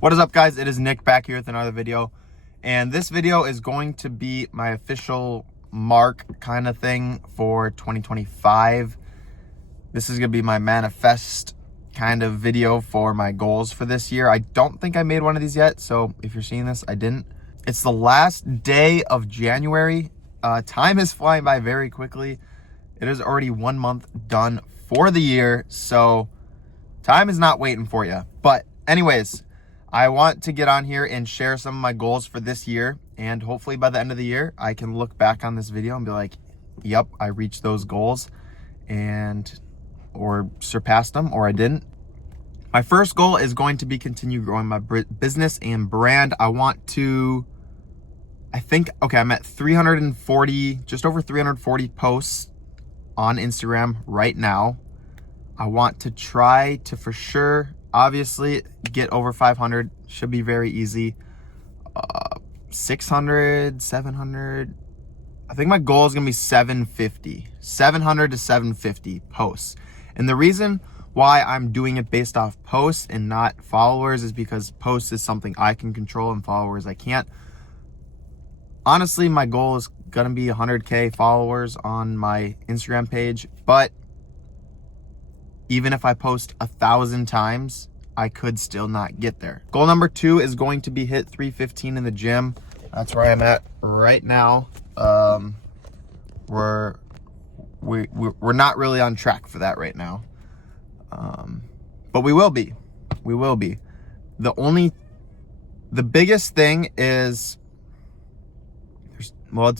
What is up, guys? It is Nick back here with another video, and this video is going to be my official mark kind of thing for 2025. This is going to be my manifest kind of video for my goals for this year. I don't think I made one of these yet, so if you're seeing this, I didn't. It's the last day of January. Time is flying by very quickly. It is already 1 month done for the year, so time is not waiting for you. But anyways, I want to get on here and share some of my goals for this year, and hopefully by the end of the year, I can look back on this video and be like, yep, I reached those goals or surpassed them, or I didn't. My first goal is going to be continue growing my business and brand. I'm at 340, just over 340 posts on Instagram right now. I want to try to, for sure, obviously, get over 500. Should be very easy. 600, 700. I think my goal is going to be 750. 700 to 750 posts. And the reason why I'm doing it based off posts and not followers is because posts is something I can control and followers I can't. Honestly, my goal is going to be 100K followers on my Instagram page, but even if I post 1,000 times, I could still not get there. Goal number 2 is going to be hit 315 in the gym. That's where I'm at right now. We're not really on track for that right now. But we will be. We will be. The biggest thing is,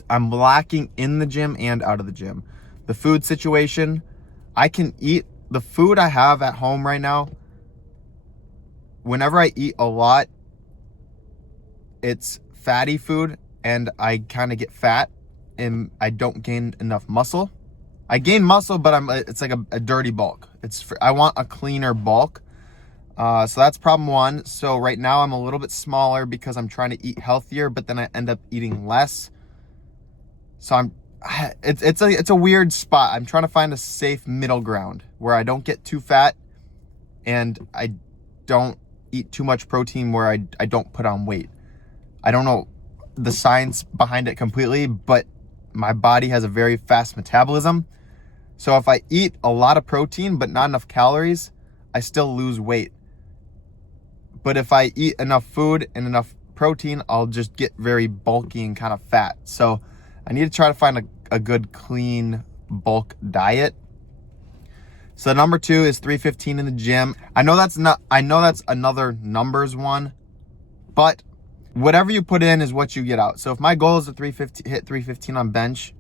I'm lacking in the gym and out of the gym. The food situation, I can eat the food I have at home right now. Whenever I eat a lot, it's fatty food and I kind of get fat and I don't gain enough muscle. I gain muscle, but it's like a dirty bulk. I want a cleaner bulk. So that's problem 1. So right now I'm a little bit smaller because I'm trying to eat healthier, but then I end up eating less. So it's a weird spot. I'm trying to find a safe middle ground where I don't get too fat and I don't eat too much protein where I don't put on weight. I don't know the science behind it completely, but my body has a very fast metabolism. So if I eat a lot of protein but not enough calories, I still lose weight. But if I eat enough food and enough protein, I'll just get very bulky and kind of fat. So I need to try to find a good, clean bulk diet. So number 2 is 315 in the gym. I know that's another numbers one, but whatever you put in is what you get out. So if my goal is to hit 315 on bench,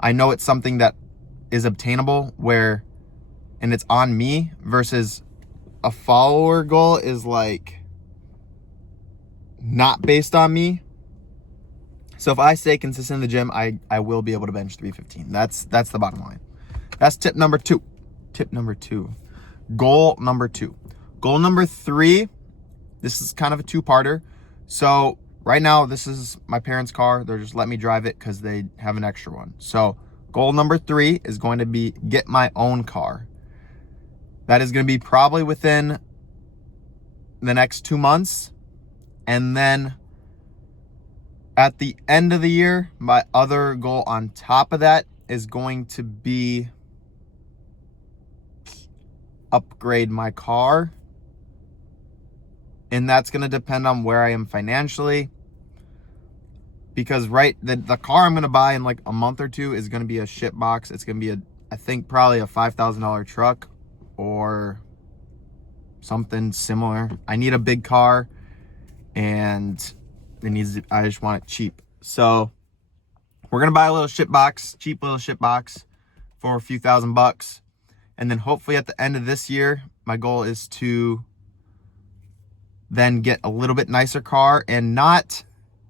I know it's something that is obtainable and it's on me, versus a follower goal is like not based on me. So if I stay consistent in the gym, I will be able to bench 315. That's the bottom line. That's tip number 2. Tip number 2. Goal number 2. Goal number 3, this is kind of a 2-parter. So right now, this is my parents' car. They're just letting me drive it because they have an extra one. So goal number 3 is going to be get my own car. That is going to be probably within the next 2 months. And then at the end of the year, my other goal on top of that is going to be upgrade my car. And that's going to depend on where I am financially. Because the car I'm going to buy in like a month or 2 is going to be a shit box. It's going to be I think probably a $5,000 truck or something similar. I need a big car and I just want it cheap. So we're going to buy a little shit box, cheap little shit box for a few $1,000. And then hopefully at the end of this year, my goal is to then get a little bit nicer car, and not,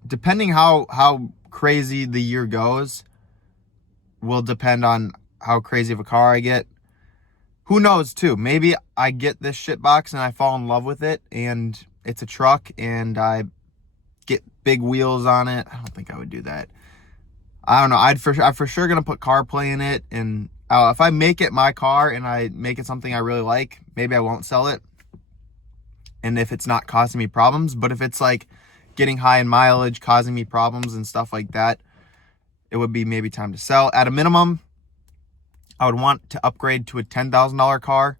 depending how crazy the year goes, will depend on how crazy of a car I get. Who knows too? Maybe I get this shit box and I fall in love with it and it's a truck and I get big wheels on it. I don't think I would do that. I don't know. I'm for sure gonna put CarPlay in it, and if I make it my car and I make it something I really like, maybe I won't sell it. and if it's not causing me problems. But if it's like getting high in mileage, causing me problems and stuff like that, it would be maybe time to sell. At a minimum, I would want to upgrade to a $10,000 car,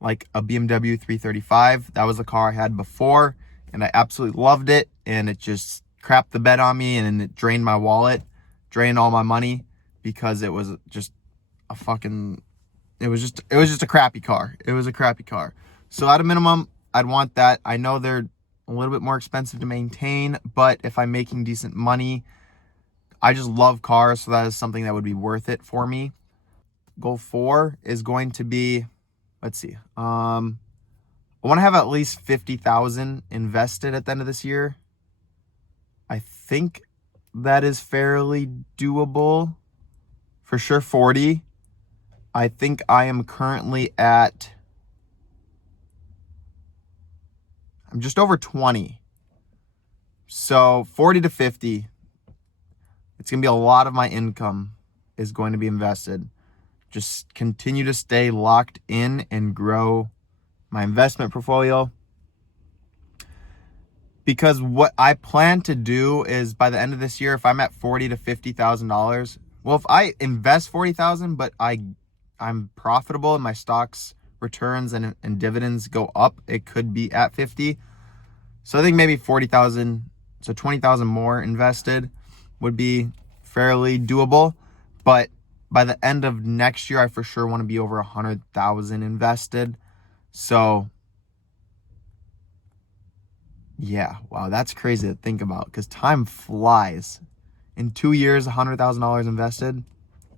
like a BMW 335. That was the car I had before, and I absolutely loved it, and it just crapped the bed on me, and it drained my wallet, drained all my money, because it was just a fucking, it was just a crappy car. It was a crappy car. So at a minimum, I'd want that. I know they're a little bit more expensive to maintain, but if I'm making decent money, I just love cars, so that is something that would be worth it for me. Goal 4 is going to be, let's see, I want to have at least 50,000 invested at the end of this year. I think that is fairly doable. For sure 40. I think I am currently at, I'm just over 20. So 40 to 50. It's going to be a lot of my income is going to be invested. Just continue to stay locked in and grow my investment portfolio. Because what I plan to do is by the end of this year, if I'm at $40,000 to $50,000, well, if I invest $40,000, but I'm profitable and my stocks returns and dividends go up, it could be at 50. So I think maybe 40,000, so 20,000 more invested would be fairly doable. But by the end of next year, I for sure want to be over 100,000 invested. So yeah, wow, that's crazy to think about, because time flies. In 2 years, $100,000 invested,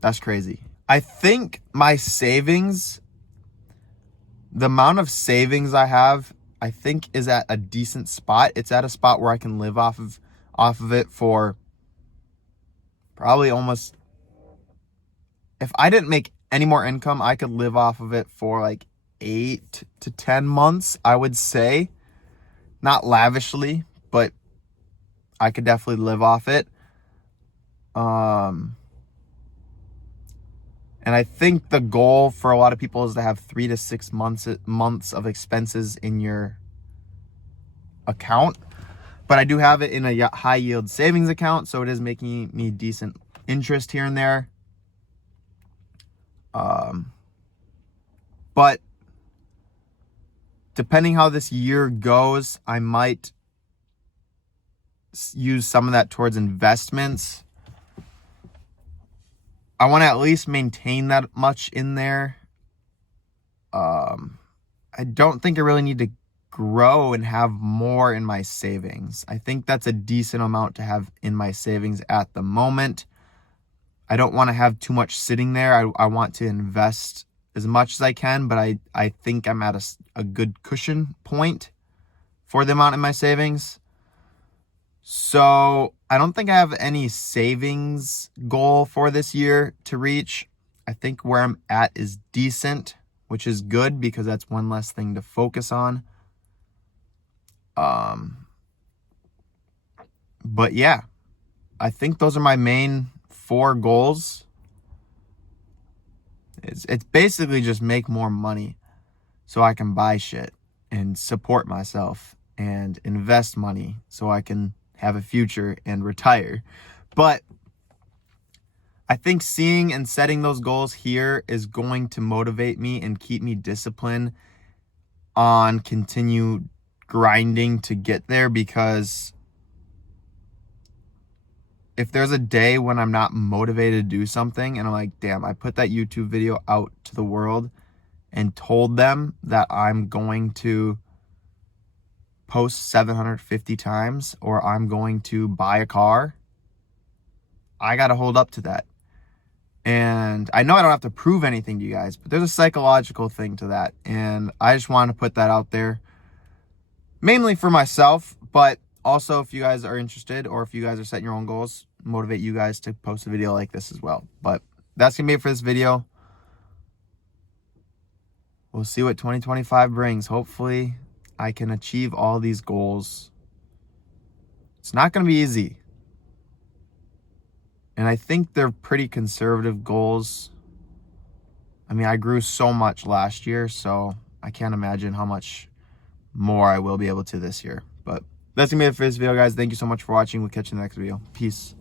that's crazy. I think my savings, the amount of savings I have, I think is at a decent spot. It's at a spot where I can live off of it for probably almost, if I didn't make any more income, I could live off of it for like 8 to 10 months, I would say. Not lavishly, but I could definitely live off it. And I think the goal for a lot of people is to have 3 to 6 months of expenses in your account. But I do have it in a high yield savings account, so it is making me decent interest here and there. But depending how this year goes, I might use some of that towards investments. I want to at least maintain that much in there. I don't think I really need to grow and have more in my savings. I think that's a decent amount to have in my savings at the moment. I don't want to have too much sitting there. I want to invest as much as I can, but I think I'm at a good cushion point for the amount in my savings. So I don't think I have any savings goal for this year to reach. I think where I'm at is decent, which is good because that's one less thing to focus on. But yeah, I think those are my main 4 goals. It's basically just make more money so I can buy shit and support myself and invest money so I can have a future and retire. But I think seeing and setting those goals here is going to motivate me and keep me disciplined on continue grinding to get there, because if there's a day when I'm not motivated to do something and I'm like, damn, I put that YouTube video out to the world and told them that I'm going to post 750 times or I'm going to buy a car, I got to hold up to that. And I know I don't have to prove anything to you guys, but there's a psychological thing to that. And I just want to put that out there, mainly for myself, but also if you guys are interested or if you guys are setting your own goals, motivate you guys to post a video like this as well. But that's going to be it for this video. We'll see what 2025 brings. Hopefully I can achieve all these goals. It's not going to be easy. And I think they're pretty conservative goals. I mean, I grew so much last year, so I can't imagine how much more I will be able to this year. But that's gonna be it for this video, guys. Thank you so much for watching. We'll catch you in the next video. Peace.